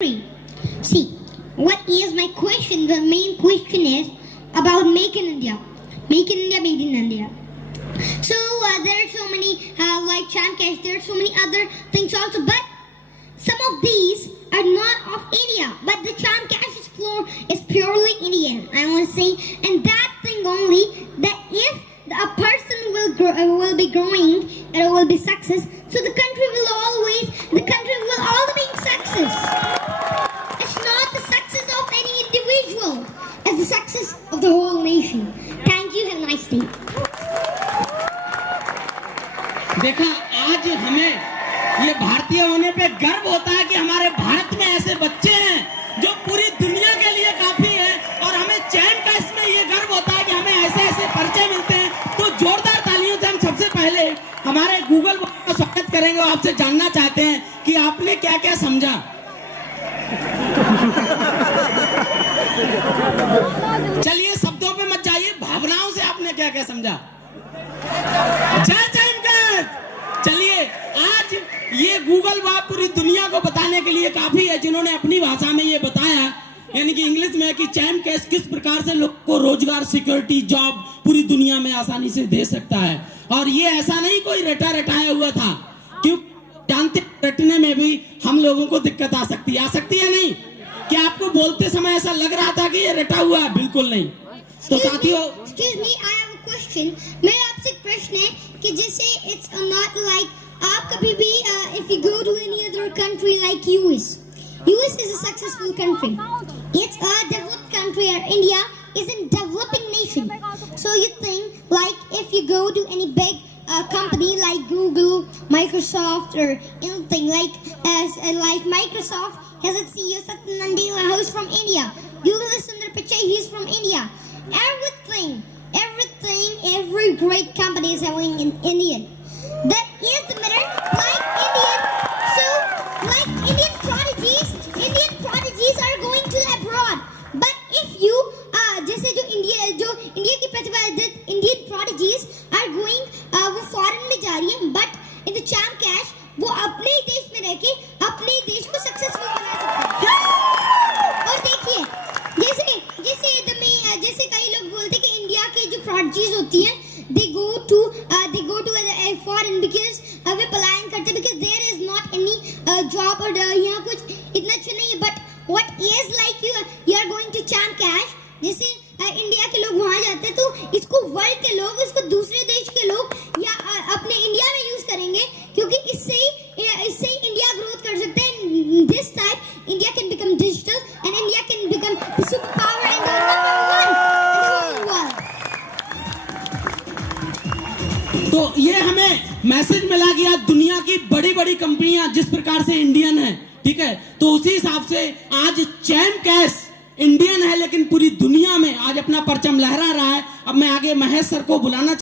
See, what is my question? The main question is about Make in India. Make in India, Made in India. So there are so many like Chamcash, there are so many other things also, but some of these are not of India, but the Chamcash is purely Indian, I want to say, and that thing only, that if a person will be growing and will be success, so the country will all be in success. It's not the success of any individual, it's the success of the whole nation. Thank you, have a nice day. देखा, आज हमें ये भारतीय होने पे गर्व होता है कि हमारे भारत में ऐसे बच्चे हैं जो पूरी दुनिया के लिए काफी है, और हमें चैन का इसमें ये गर्व होता है कि हमें ऐसे ऐसे परिचय मिलते हैं। तो जोरदार तालियों से हम सबसे पहले हमारे गूगल का स्वागत करेंगे और आपसे जानना चाहते हैं कि आपने क्या क्या समझा। चलिए, शब्दों पे मत जाइए, भावनाओं से आपने क्या क्या समझा। जय चलिए, आज ये गूगल बाप पूरी दुनिया को बताने के लिए काफी है, जिन्होंने अपनी भाषा में ये बताया, यानी कि इंग्लिश में, कि चैमकैश किस प्रकार से लोग को रोजगार, सिक्योरिटी, जॉब पूरी दुनिया में आसानी से दे सकता है। और ये ऐसा नहीं कोई रटाया हुआ था, क्यों जानते, रटने में भी हम लोगों को दिक्कत आ सकती है नहीं? क्या आपको बोलते समय ऐसा लग रहा था कि ये रटा हुआ है? बिल्कुल नहीं। तो साथियों, मेरा आपसे प्रश्न है कि जैसे it's not like आप कभी भी if you go to any other country like US is a successful country, it's a developed country, or India is a developing nation. So you think like if you go to any big company like Google, Microsoft, or anything like Microsoft has its CEO Satya Nadella, who's from India. Google is Sundar Pichai, he's from India. Every great company is having in Indian. That is the matter, like Indian. So, like Indian prodigies are going to abroad. But if you, जैसे जो India की प्रतिभागित Indian prodigies are going, वो foreign में जा रही हैं. But in the Chamcash, वो अपने ही देश में रह के अपने ही देश को successful बना सकते हैं. और देखिए, जैसे कई लोग बोलते हैं कि इंडिया के जो prodigies होती हैं, they go to a foreign because वे पलायन करते हैं, because there is not any job, और यहाँ कुछ इतना अच्छा नहीं है. But what is like you are going to Chamcash, जैसे इंडिया के लोग वहाँ जाते हैं, तो इसको वर्ल्ड के लोग, इसको दूसरे देश के लोग या अपने इंडिया में यूज करेंगे, क्योंकि इससे ही इंडिया ग्रोथ कर सकते हैं. This type India can become digital and India can become the super power and the number 1 in the world. तो ये हमें मैसेज मिला कि आज दुनिया की बड़ी बड़ी कंपनियां जिस प्रकार से इंडियन है, ठीक है, तो उसी हिसाब से आज चैमकैश इंडियन है, लेकिन पूरी दुनिया में आज अपना परचम लहरा रहा है. अब मैं आगे महेश सर को बुलाना